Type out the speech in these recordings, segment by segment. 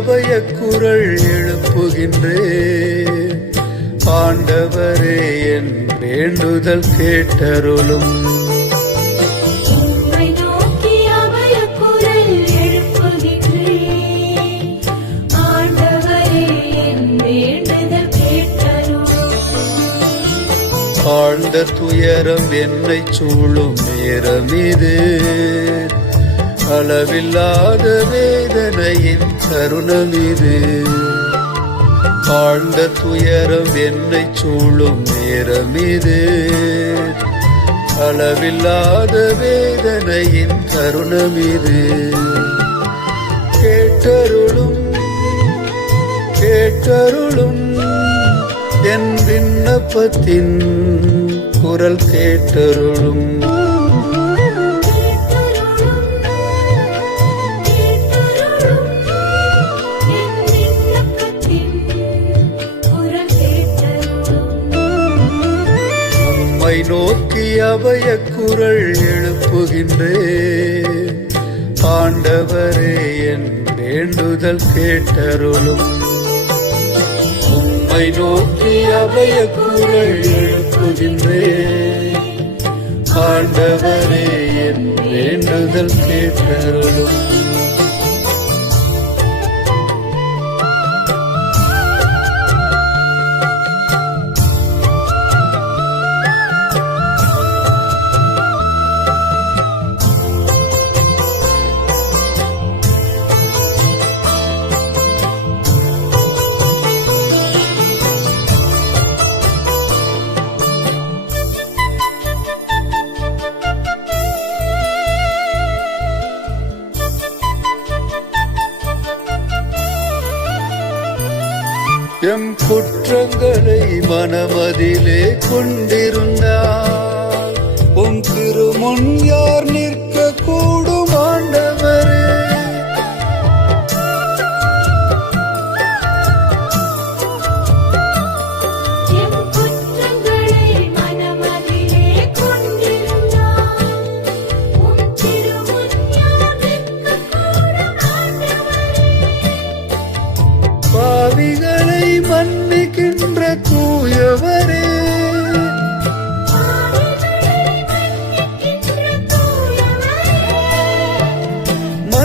அபய குரல் எழுப்புகின்றேன் ஆண்டவரே என் வேண்டுதல் கேட்டருளும் உம்மை நோக்கி அபயக் குரல் எழுப்புகின்றேன். ஆண்டவரே, என் வேண்டுதல் கேட்டருளும். ஆழ்ந்த துயரம் என்னை சூழும் நேரம் இது அளவில்லாத வேதனையின் தருணம் இது ஆழ்ந்த துயரம் என்னை சூழும் நேரம் இது அளவில்லாத வேதனையின் தருணம் இது கேட்டருளும் கேட்டருளும் என் விண்ணப்பத்தின் குரல் கேட்டருளும் கேட்டருளும். உம்மை நோக்கி அபய குரல் எழுப்புகின்றேன். ஆண்டவரே என் வேண்டுதல் கேட்டருளும். உம்மை நோக்கி அபய குரல் எழுப்புகின்றேன். ஆண்டவரே என் வேண்டுதல் கேட்டருளும். எம் குற்றங்களை மனமதிலே கொண்டிருந்தார். உன் திருமுன் யார்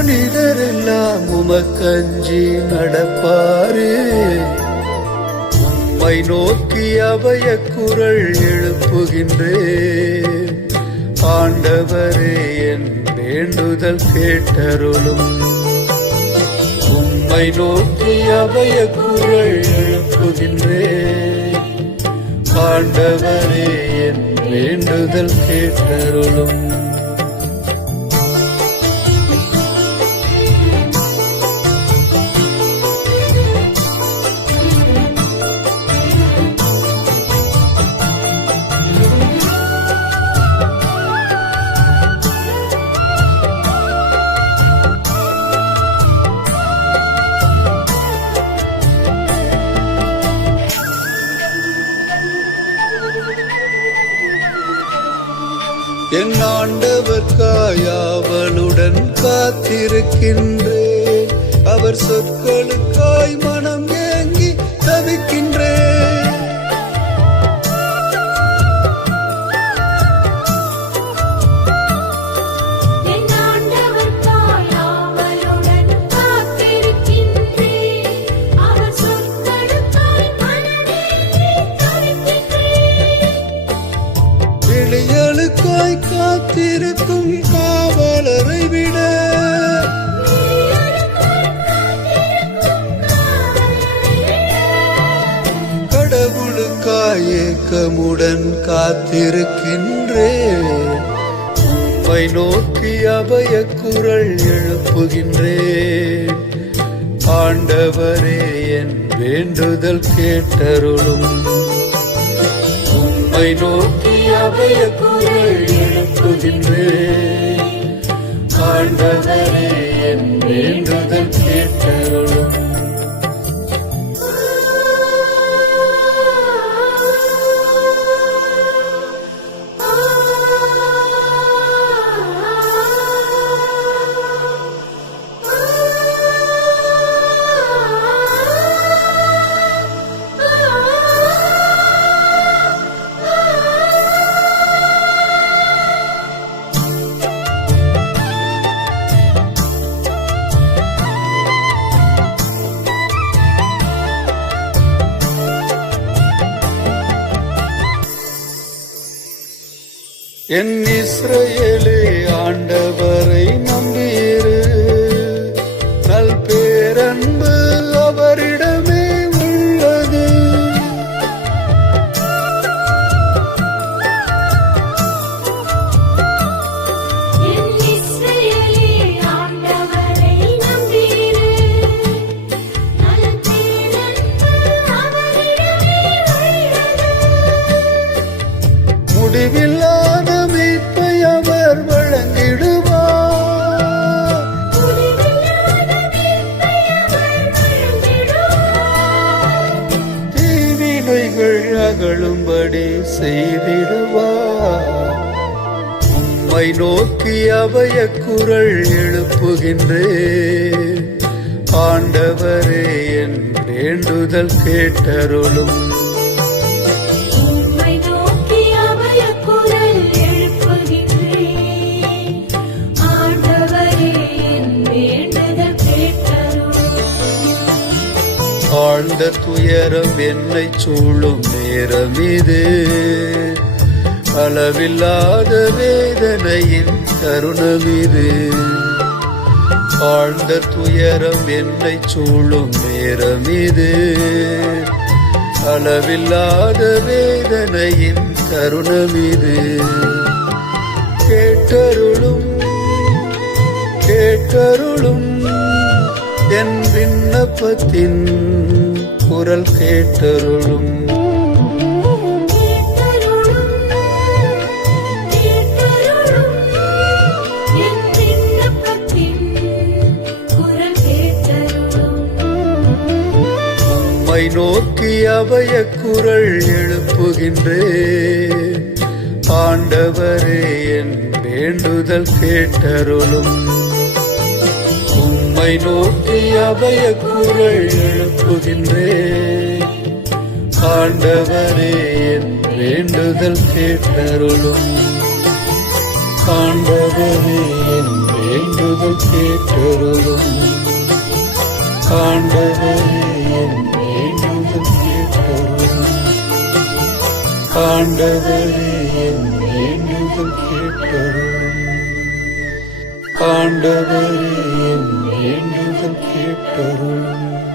மனிதரெல்லாம் உமக்கஞ்சி நடப்பாரே. உம்மை நோக்கி அபய குரல் எழுப்புகின்றேன் ஆண்டவரே என் வேண்டுதல் கேட்டருளும். உம்மை நோக்கி அபய குரல் எழுப்புகின்றேன் ஆண்டவரே என் வேண்டுதல் கேட்டருளும். என் ஆண்டவர்க்காய் அவளுடன் காத்திருக்கின்றேன். அவர் சொற்களுக்காய் மனம் ஏங்கி தவிக்கின்றேன். ஏக்கமுடன் காத்திருக்கின்றேன் உம்மை நோக்கி அபய குரல் எழுப்புகின்றேன் ஆண்டவரே என் வேண்டுதல் கேட்டருளும். உம்மை நோக்கி அபய குரல் எழுப்புகின்றேன் ஆண்டவரே என் வேண்டுதல் கேட்டருளும். என் இஸ்ரேலே அபய குரல் எழுப்புகின்றேன் ஆண்டவரே என் வேண்டுதல் கேட்டருளும். ஆழ்ந்த துயரம் என்னை சூழும் நேரம் இது அளவில்லாத வேதனையின் தருணம் இது ஆழ்ந்த துயரம் என்னை சூழும் நேரம் இது அளவில்லாத வேதனையின் தருணம் இது கேட்டருளும் கேட்டருளும் என் விண்ணப்பத்தின் குரல் கேட்டருளும். உம்மை நோக்கி அவைய குரல் எழுப்புகின்றேன் ஆண்டவரே என் வேண்டுதல் கேட்டருளும். உம்மை நோக்கி அவைய குரல் எழுப்புகின்றேன் ஆண்டவரே என் வேண்டுதல் கேட்டருளும். ஆண்டவரே என் வேண்டுதல் கேட்டருளும். ஆண்டவரே ஆண்டவரே என் வேண்டுதல் கேட்டருளும். ஆண்டவரே என் வேண்டுதல் கேட்டருளும்.